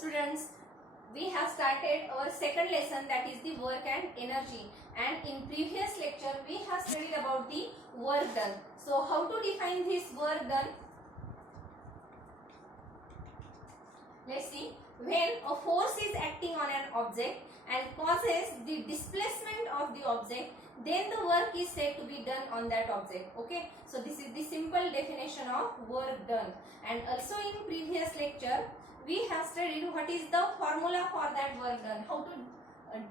students, we have started our second lesson, that is the work and energy, and in previous lecture we have studied about the work done. So how to define this work done? Let's see. When a force is acting on an object and causes the displacement of the object, then the work is said to be done on that object. Okay, so this is the simple definition of work done. And also in previous lecture we have studied what is the formula for that work done, how to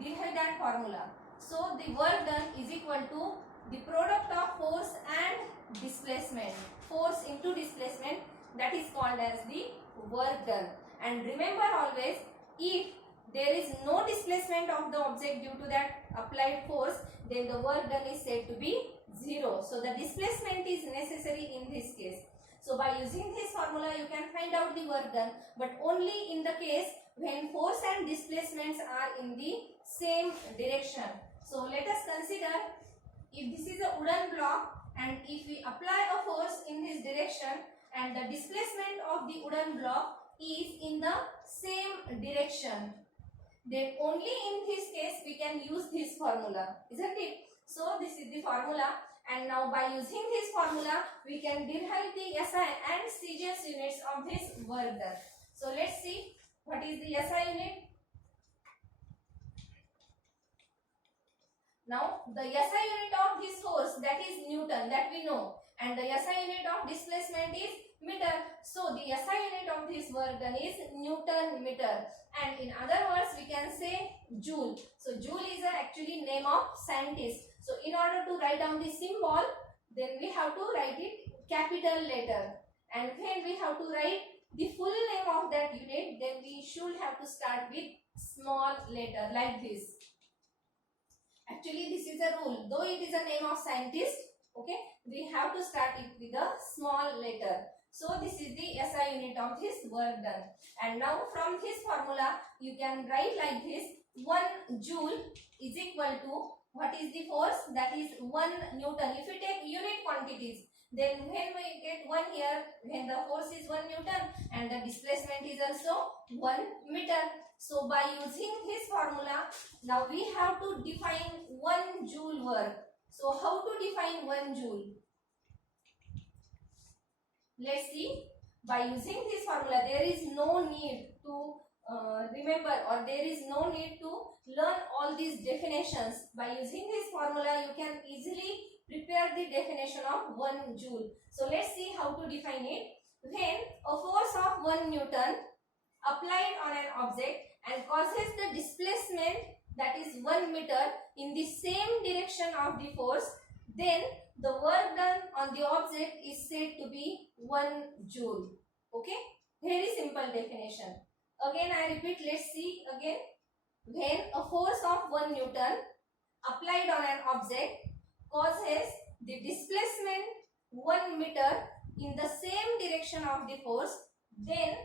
derive that formula. So the work done is equal to the product of force and displacement, force into displacement, that is called as the work done. And remember always, if there is no displacement of the object due to that applied force, then the work done is said to be 0. So the displacement is necessary in this case. So by using this formula you can find out the work done, but only in the case when force and displacements are in the same direction. So let us consider, if this is a wooden block and if we apply a force in this direction and the displacement of the wooden block is in the same direction, then only in this case we can use this formula, isn't it? So this is the formula, and now by using this formula we can derive the SI and CGS units of this work done. So let's see what is the SI unit. Now the SI unit of this force, that is Newton, that we know, and the SI unit of displacement is meter. So the SI unit of this work done is Newton meter, and in other words we can say joule. So joule is actually name of scientist. So in order to write down the symbol, then we have to write it capital letter, and when we have to write the full name of that unit, then we should have to start with small letter like this. Actually this is a rule, though it is a name of scientist, okay, we have to start it with a small letter. So this is the SI unit of this work done. And now from this formula you can write like this: 1 joule is equal to, what is the force? That is 1 Newton. If we take unit quantities, then when we get 1 here, when the force is 1 Newton and the displacement is also 1 meter. So by using this formula, now we have to define 1 joule work. So how to define 1 joule? Let's see. By using this formula, there is no need to remember, or there is no need to learn all these definitions. By using this formula you can easily prepare the definition of 1 joule. So let's see how to define it. When a force of 1 Newton applied on an object and causes the displacement, that is 1 meter, in the same direction of the force, then the work done on the object is said to be 1 joule. Okay, very simple definition. Again I repeat, let's see again. When a force of 1 Newton applied on an object causes the displacement 1 meter in the same direction of the force, then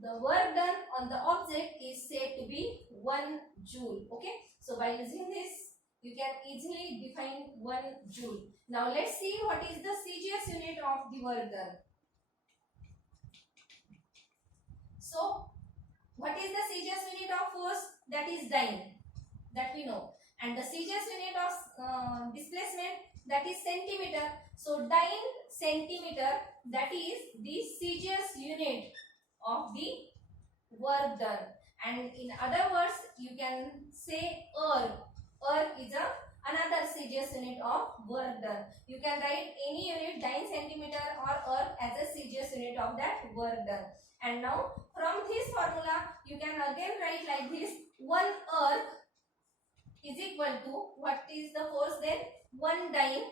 the work done on the object is said to be 1 joule. Okay, so by using this you can easily define 1 joule. Now let's see what is the CGS unit of the work done. So what is the CGS unit of force? That is dyne, that we know, and the CGS unit of displacement, that is centimeter. So dyne centimeter, that is the CGS unit of the work done. And in other words you can say erg. Erg is another CGS unit of work done. You can write any unit, dyne centimeter or erg, as a CGS unit of that work done. And now from this formula you can again write like this: 1 erg is equal to, what is the force then? 1 dyne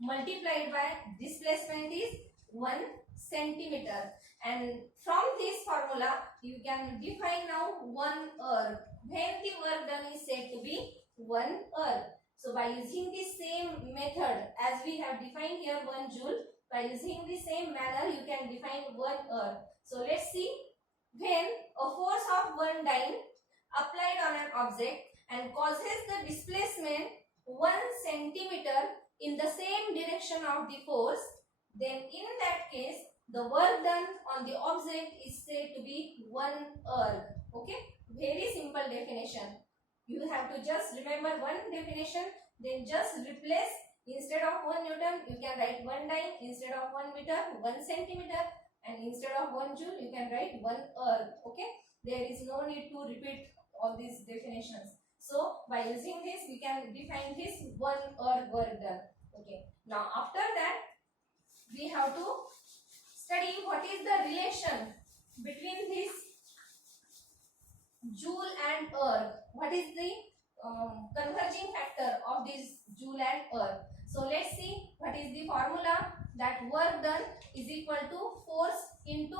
multiplied by displacement is 1 centimeter. And from this formula you can define now 1 erg, when the work done is said to be 1 erg. So by using the same method as we have defined here 1 joule, by using the same manner you can define 1 erg. So let's see. When a force of 1 dyne applied on an object and causes the displacement 1 centimeter in the same direction of the force, then in that case the work done on the object is said to be 1 erg. Okay, very simple definition. You have to just remember one definition, then just replace, instead of 1 Newton you can write 1 dyne, instead of 1 meter 1 centimeter, and instead of 1 joule you can write 1 erg. Okay, there is no need to repeat all these definitions. So by using this we can define this 1 erg work done. Okay, now after that we have to study what is the relation between this joule and erg. What is the converging factor of this joule and erg? So let's see what is the formula. That work done is equal to force into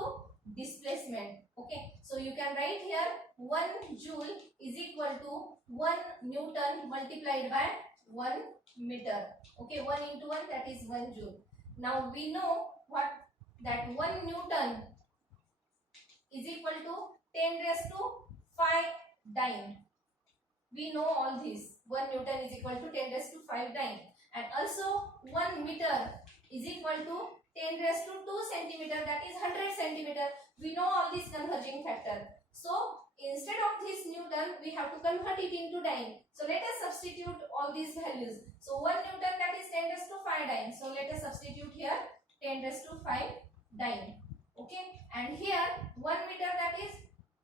displacement. Okay, so you can write here 1 joule is equal to 1 Newton multiplied by 1 meter. Okay, 1 into 1, that is 1 joule. Now we know what, that 1 Newton is equal to 10 raised to 5 dyne. We know all this. 1 Newton is equal to 10 raised to 5 dyne. And also 1 meter is equal to 10 raised to 2 centimeter, that is 100 centimeter. We know all these converging factor. So instead of this Newton we have to convert it into dyne. So let us substitute all these values. So 1 Newton, that is 10 raised to 5 dyne. So let us substitute here 10 raised to 5 dyne. Okay, and here 1 meter, that is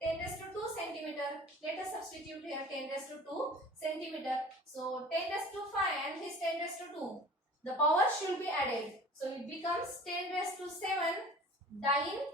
10 raised to 2 centimeter. Let us substitute here 10 raised to 2 centimeter. So 10 raised to 5 and this 10 raised to 2. The power should be added. So it becomes 10 raised to 7 dyne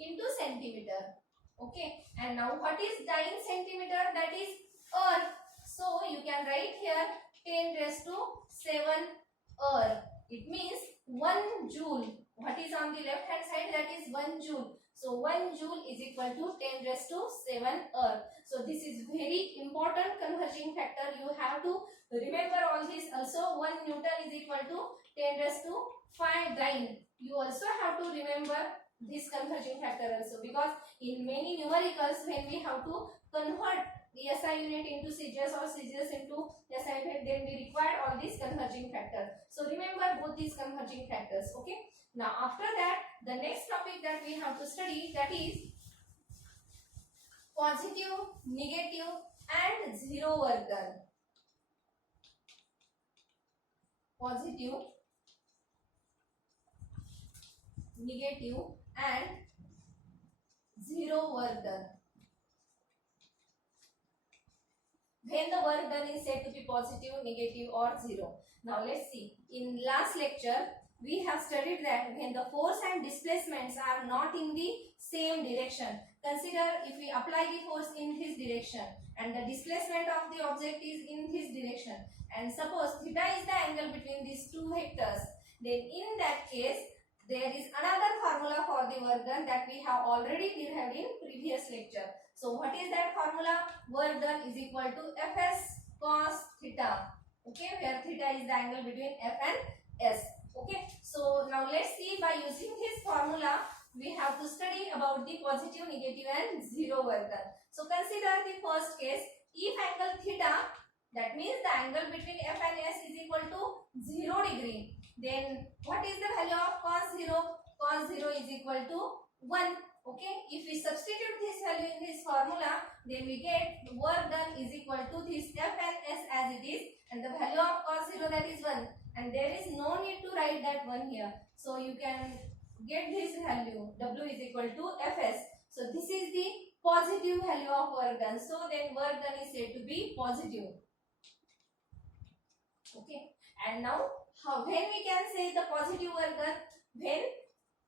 into centimeter. Okay, and now what is dyne centimeter? That is erg. So you can write here 10 raised to 7 erg. It means 1 joule. What is on the left hand side? That is 1 joule. So 1 joule is equal to 10 raised to 7 erg. So this is very important converging factor. You have to remember all this. Also 1 Newton is equal to 10 raised to 5 dyne. You also have to remember this converging factor also, because in many numericals when we have to convert the SI unit into CGS or CGS into SI unit, then we require all these converging factors. So remember both these converging factors. Okay. Now after that, the next topic that we have to study, that is positive, negative and zero work done. Positive, negative and zero work done. When the work done is said to be positive, negative or zero. Now let's see. In last lecture we have studied that when the force and displacements are not in the same direction. Consider if we apply the force in this direction and the displacement of the object is in this direction, and suppose theta is the angle between these two vectors, then in that case there is another formula for the work done that we have already derived in previous lecture. So what is that formula? Work done is equal to Fs cos theta. Okay, where theta is the angle between F and S. Okay, so now let's see, by using this formula we have to study about the positive, negative and zero work done. So consider the first case. If angle theta, that means the angle between F and S is equal to 0 degree, then what is the value of cos 0? Cos 0 is equal to 1. Okay, if we substitute this value in this formula, then we get work done is equal to this F and S as it is, and the value of cos 0, that is 1, and there is no need to write that 1 here. So you can get this value, W is equal to Fs. So this is the positive value of work done. So then work done is said to be positive. Okay, and now when we can say the positive work done? When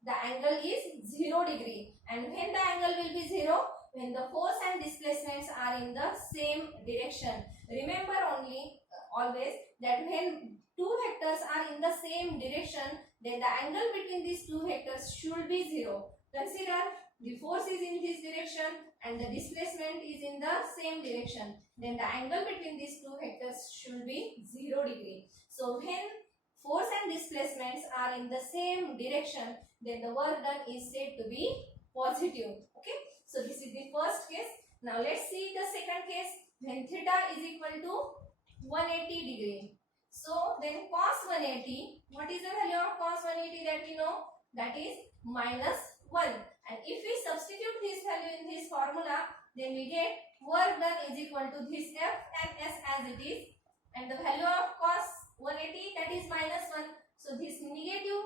the angle is 0 degree. And when the angle will be 0? When the force and displacements are in the same direction. Remember only always that when two vectors are in the same direction, then the angle between these two vectors should be 0. Consider the force is in this direction and the displacement is in the same direction. Then the angle between these two vectors should be 0 degree. So when force and displacements are in the same direction, then the work done is said to be positive. Okay, so this is the first case. Now let's see the second case. When theta is equal to 180 degree. So then cos 180, what is the value of cos 180 that we know? That is minus 1. And if we substitute this value in this formula, then we get work done is equal to this F and S as it is, and the value of cos 180, that is minus 1. So this negative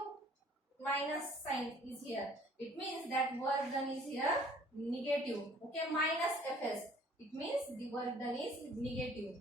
minus sign is here. It means that work done is here negative. Okay, minus Fs. It means the work done is negative.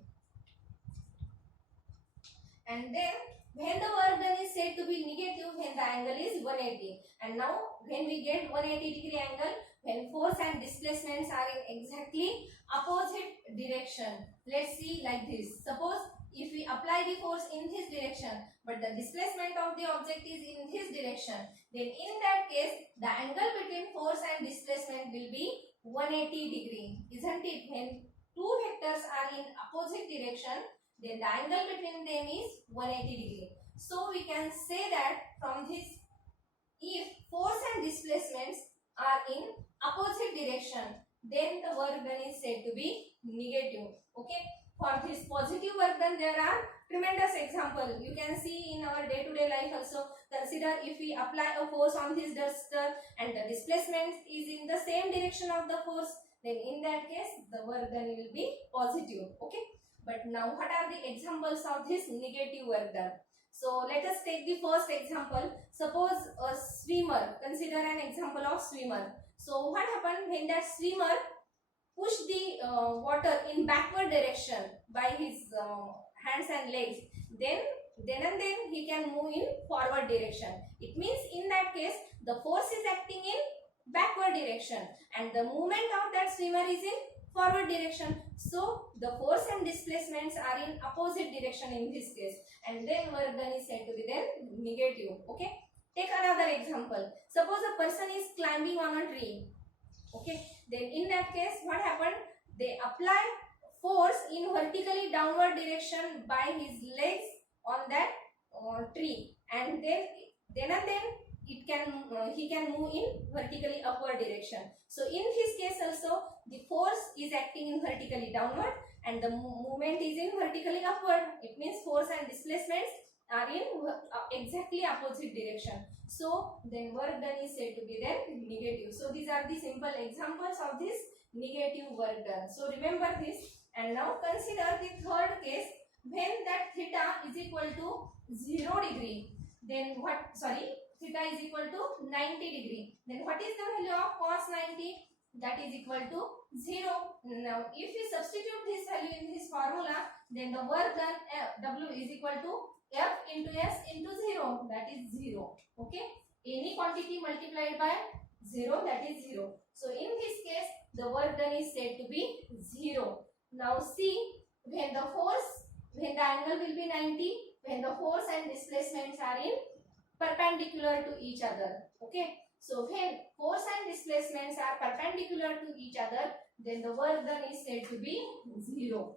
And then when the work done is said to be negative, when the angle is 180. And now when we get 180 degree angle, when force and displacements are in exactly opposite direction. Let's see like this. Suppose if we apply the force in this direction, but the displacement of the object is in this direction, then in that case the angle between force and displacement will be 180 degree, isn't it? When two vectors are in opposite direction, then the angle between them is 180 degree. So we can say that from this, if force and displacements are in opposite direction, then the work done is said to be negative. Okay, for this positive work done, there are tremendous example. You can see in our day-to-day life also. Consider if we apply a force on this duster and the displacement is in the same direction of the force, then in that case the work done will be positive. Okay, but now what are the examples of this negative work done? So let us take the first example. Suppose a swimmer, consider an example of swimmer. So what happened when that swimmer push the water in backward direction by his hands and legs, then he can move in forward direction. It means in that case the force is acting in backward direction and the movement of that swimmer is in forward direction. So the force and displacements are in opposite direction in this case, and then work done is said to be then negative. Okay, take another example. Suppose a person is climbing on a tree. Okay, then in that case what happened? They apply force in vertically downward direction by his legs on that tree, and then it can he can move in vertically upward direction. So in his case also the force is acting in vertically downward and the movement is in vertically upward. It means force and displacements are in exactly opposite direction. So then work done is said to be then negative. So these are the simple examples of this negative work done. So remember this. And now consider the third case, when that theta is equal to 0 degree. Then what? Sorry, theta is equal to 90 degree. Then what is the value of cos 90? That is equal to 0. Now if we substitute this value in this formula, then the work done W is equal to F into S into 0, that is 0. Okay, any quantity multiplied by 0, that is 0. So in this case the work done is said to be 0. Now see, when the angle will be 90, when the force and displacements are in perpendicular to each other. Okay, so when force and displacements are perpendicular to each other, then the work done is said to be 0.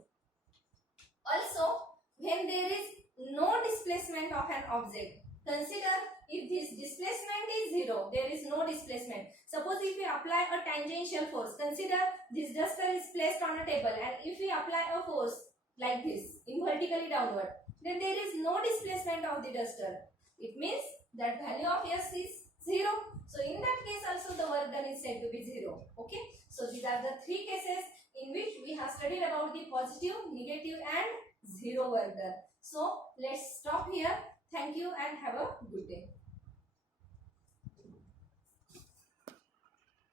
Also, when there is no displacement of an object, consider if this displacement is 0, there is no displacement. Suppose if we apply a tangential force, consider this duster is placed on a table, and if we apply a force like this in vertically downward, then there is no displacement of the duster. It means that value of S is 0. So in that case also the work done is said to be 0. Okay, so these are the three cases in which we have studied about the positive, negative and 0 work done. So let's stop here. Thank you and have a good day.